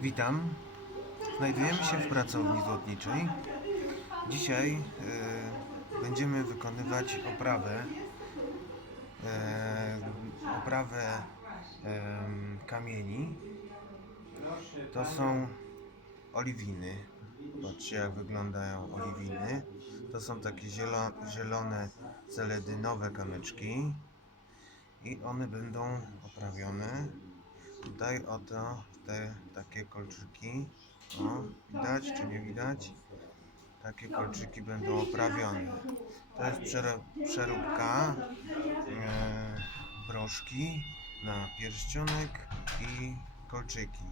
Witam. Znajdujemy się w pracowni złotniczej. Dzisiaj e, będziemy wykonywać oprawę e, oprawę em, kamieni. To są oliwiny. Zobaczcie jak wyglądają oliwiny. To są takie zielo, zielone celedynowe kamyczki i one będą oprawione. Tutaj oto te takie kolczyki. O, widać czy nie widać? Takie kolczyki będą oprawione. To jest przeróbka e, broszki na pierścionek i kolczyki.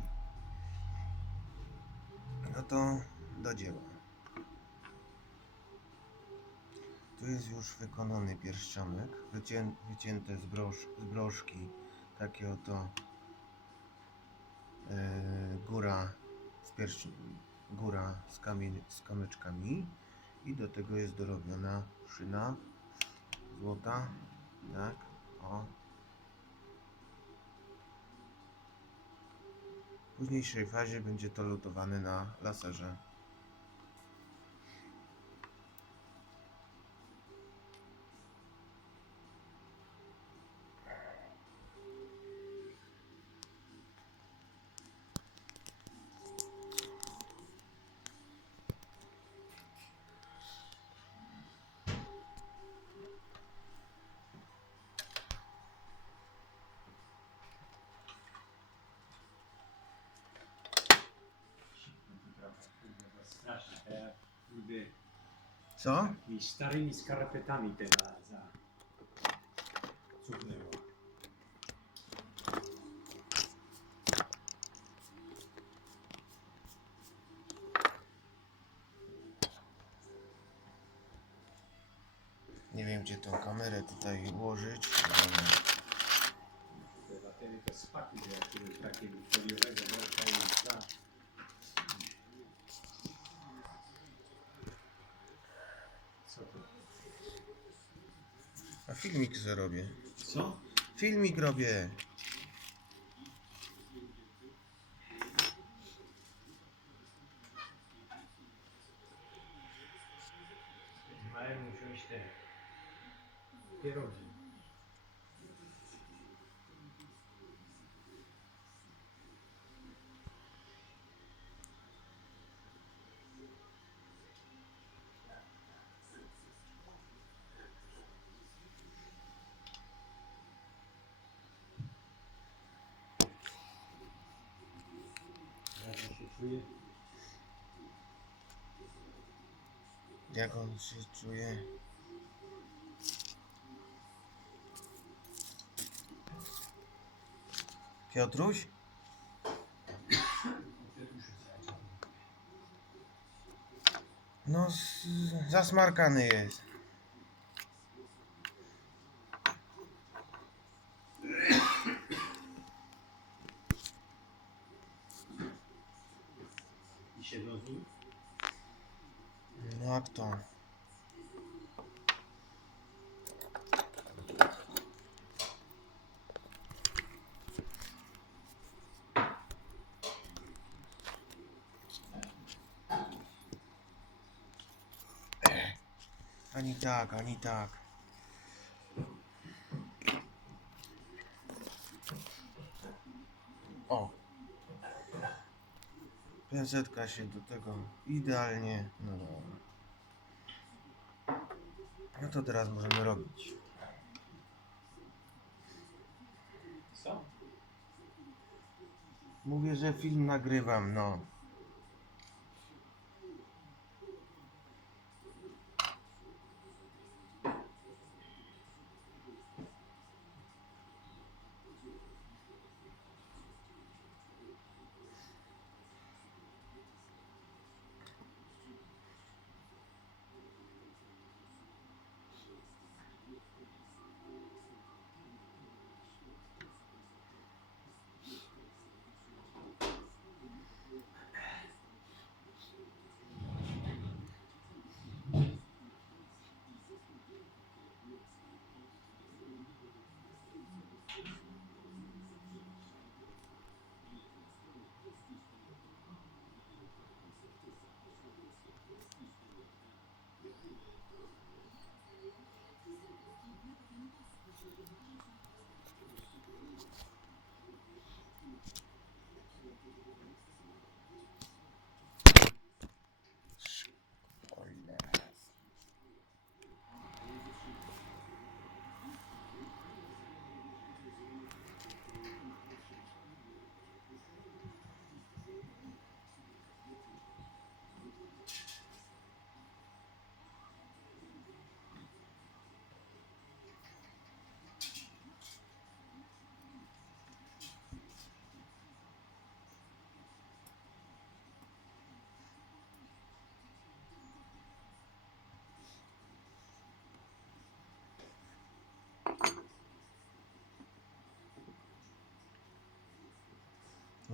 No to do dzieła. Tu jest już wykonany pierścionek, wycię, wycięte z, brosz, z broszki takie oto góra z pierś, góra z, kamie, z kamyczkami i do tego jest dorobiona szyna złota, tak, o. W późniejszej fazie będzie to lutowane na laserze. Lubię Co? mi starymi skarpetami teraz za. Nie wiem gdzie tą kamerę tutaj ułożyć. Te baterie to spaki, że jakiegoś takiego foliowego worka i za. Co to? A filmik zrobię. Co? Filmik robię. Mają wziąć te pierogi. Jak on się czuje? Jak on się czuje? Piotruś? No, zasmarkany jest. I się rozum? No jak to? Ani tak, ani tak. O! Pęsetka się do tego idealnie no dobra. No to teraz możemy robić. Co? Mówię, że film nagrywam, no.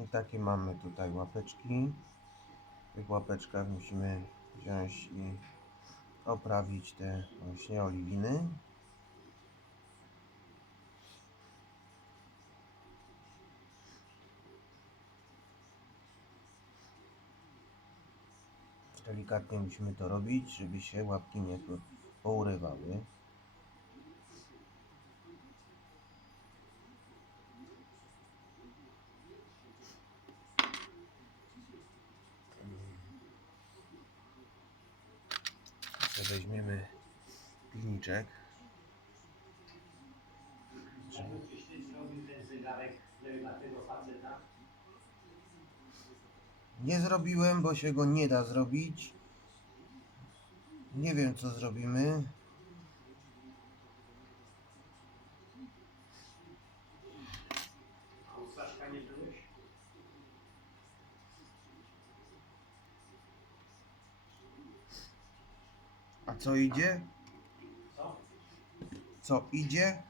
I takie mamy tutaj łapeczki. W tych łapeczkach musimy wziąć i oprawić te właśnie oliwiny. Delikatnie musimy to robić, żeby się łapki nie po- pourywały. Jeszcze weźmiemy Nie zrobiłem, bo się go nie da zrobić. Nie wiem co zrobimy. A? A co idzie? Co? Idzie?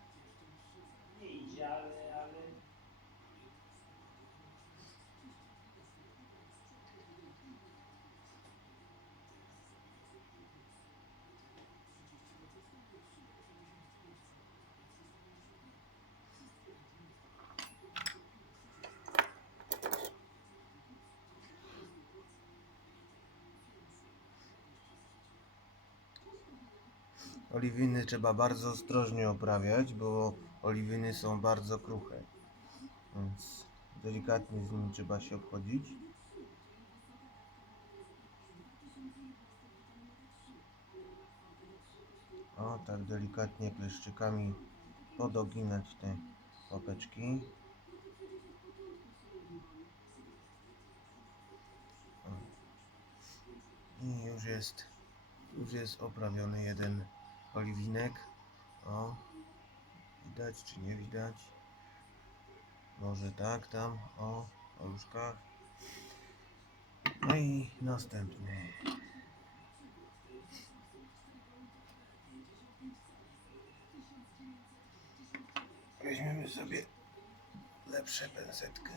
Oliwiny trzeba bardzo ostrożnie oprawiać, bo oliwiny są bardzo kruche. Więc delikatnie z nimi trzeba się obchodzić. O, tak delikatnie kleszczykami podoginać te łapeczki. I już jest, już jest oprawiony jeden oliwinek. O, widać czy nie widać? Może tak tam, o, łóżkach. No i następny. Weźmiemy sobie lepsze pensetkę.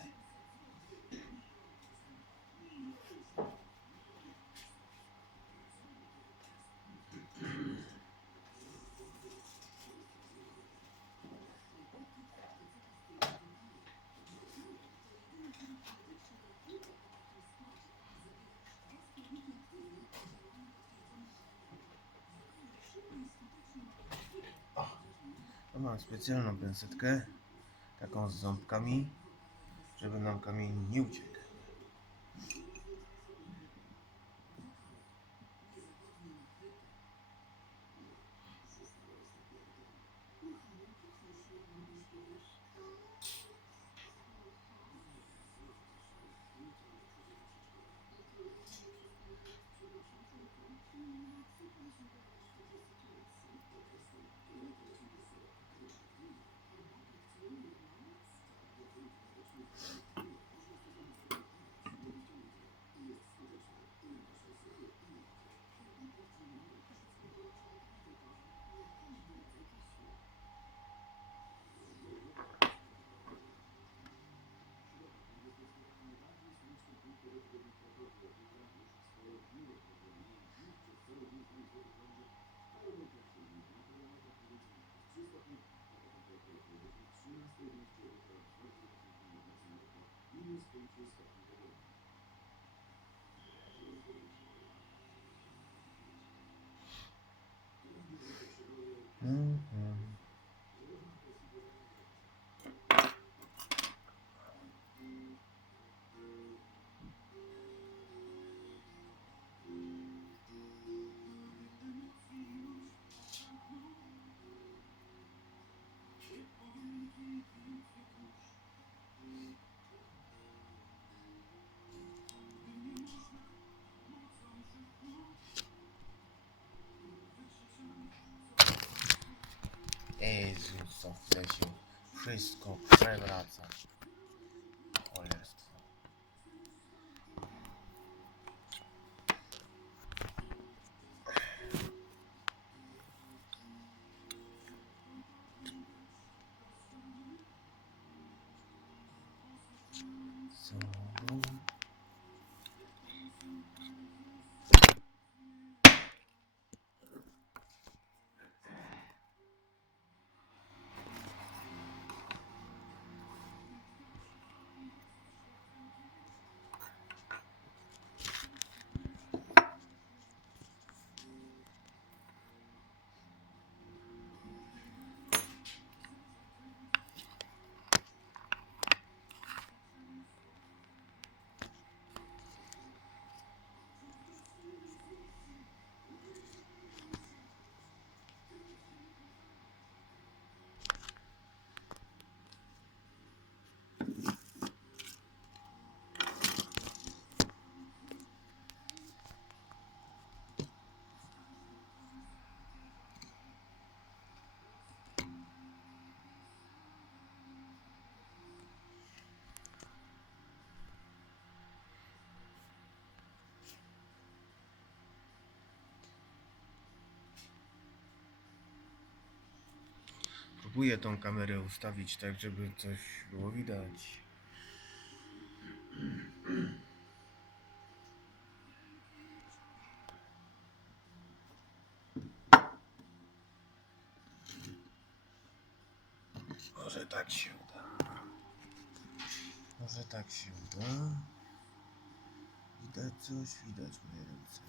Mam specjalną pensetkę, taką z ząbkami, żeby nam kamień nie uciekł. these creatures that we Jezus, co w lesie wszystko przewraca. Cholerstwo. Co Spróbuję tą kamerę ustawić tak, żeby coś było widać. Może tak się uda. Może tak się uda. Widać coś, widać moje ręce.